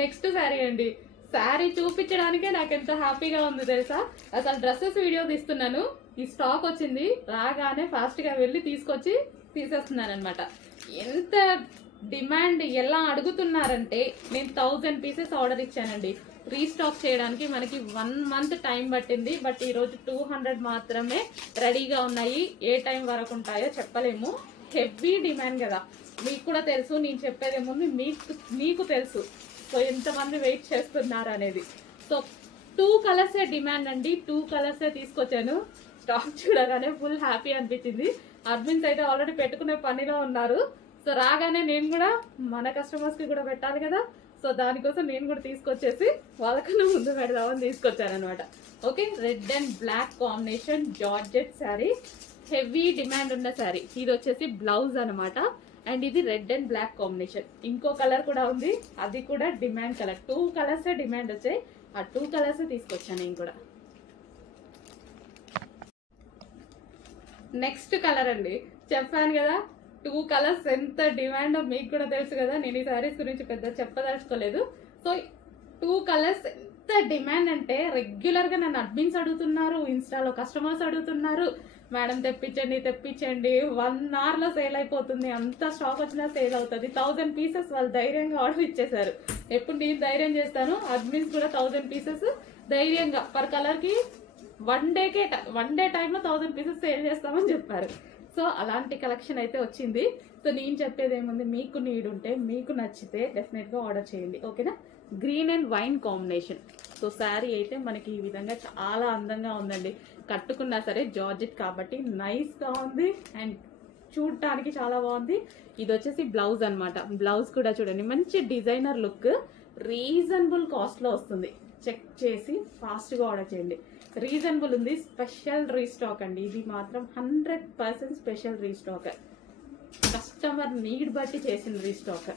Next sari అండి. శారీ చూపించడానికే నాకు ఎంత హ్యాపీగా ఉంది తెలుసా. అసలు డ్రెస్సెస్ వీడియో తీస్తున్నాను, ఈ స్టాక్ వచ్చింది, రాగానే ఫాస్ట్ గా వెళ్ళి తీసుకొచ్చి తీసేస్తున్నాను అనమాట. ఎంత డిమాండ్, ఎలా అడుగుతున్నారంటే నేను 1000 పీసెస్ ఆర్డర్ ఇచ్చానండి. రీస్టాక్ చేయడానికి మనకి 1 మంత్ టైం పట్టింది. బట్ ఈ రోజు 200 మాత్రమే రెడీగా ఉన్నాయి. ఏ టైం వరకు ఉంటాయో చెప్పలేము. హెవీ డిమాండ్ కదా, మీకు కూడా తెలుసు. నేను చెప్పేదేముంది, మీకు తెలుసు. సో ఎంతమంది వెయిట్ చేస్తున్నారు అనేది. సో 2 కలర్సే డిమాండ్ అండి. 2 కలర్సే తీసుకొచ్చాను. స్టాక్ చూడగానే ఫుల్ హ్యాపీ అనిపించింది. అడ్మిన్స్ అయితే ఆల్రెడీ పెట్టుకునే పనిలో ఉన్నారు. సో రాగానే నేను కూడా మన కస్టమర్స్ కి కూడా పెట్టాలి కదా. సో దానికోసం నేను కూడా తీసుకొచ్చేసి వాళ్ళకన్నా ముందు పెడదామని తీసుకొచ్చాను అనమాట. Okay, red and black combination georgette sari, heavy demand ఉన్న శారీ. ఇది వచ్చేసి బ్లౌజ్ అనమాట. అండ్ ఇది రెడ్ అండ్ బ్లాక్ కాంబినేషన్. ఇంకో కలర్ కూడా ఉంది, అది కూడా డిమాండ్ కలర్. 2 కలర్స్ డిమాండ్ వచ్చాయి. ఆ 2 కలర్స్ తీసుకొచ్చాను నేను కూడా. నెక్స్ట్ కలర్ అండి, చెప్పాను కదా 2 కలర్స్ ఎంత డిమాండ్ మీకు కూడా తెలుసు కదా. నేను ఈ శారీస్ గురించి పెద్ద చెప్పదలుచుకోలేదు. సో 2 కలర్స్ ఎంత డిమాండ్ అంటే రెగ్యులర్ గా నన్ను అడ్మిన్స్ అడుగుతున్నారు, ఇన్స్టాలో కస్టమర్స్ అడుగుతున్నారు, మేడం తెప్పించండి తెప్పించండి. 1 అవర్ లో సేల్ అయిపోతుంది, అంత స్టాక్ వచ్చినా సేల్ అవుతుంది. 1000 పీసెస్ వాళ్ళు ధైర్యంగా ఆర్డర్ ఇచ్చేసారు. ఎప్పుడు నేను ధైర్యం చేస్తాను, అడ్మిన్స్ కూడా 1000 పీసెస్ ధైర్యంగా పర్ కలర్ కి 1 డే టైంలో 1000 పీసెస్ సేల్ చేస్తామని చెప్పారు. సో అలాంటి కలెక్షన్ అయితే వచ్చింది. సో నేను చెప్పేది ఏముంది, మీకు నీడ్ ఉంటే, మీకు నచ్చితే డెఫినెట్ గా ఆర్డర్ చేయండి. ఓకేనా. Green and wine combination. So sari అయితే మనకి ఈ విధంగా చాలా అందంగా ఉందండి. కట్టుకున్నా సరే జార్జెట్ కాబట్టి నైస్ గా ఉంది అండ్ చూడటానికి చాలా బాగుంది. ఇది వచ్చేసి బ్లౌజ్ అనమాట. బ్లౌజ్ కూడా చూడండి, మంచి డిజైనర్ లుక్, రీజనబుల్ కాస్ట్ లో వస్తుంది. చెక్ చేసి ఫాస్ట్ గా ఆర్డర్ చేయండి. రీజనబుల్ ఉంది, స్పెషల్ రీస్టాక్ అండి. ఇది మాత్రం 100% స్పెషల్ రీస్టాక్, కస్టమర్ నీడ్ బట్టి చేసిన రీస్టాక్.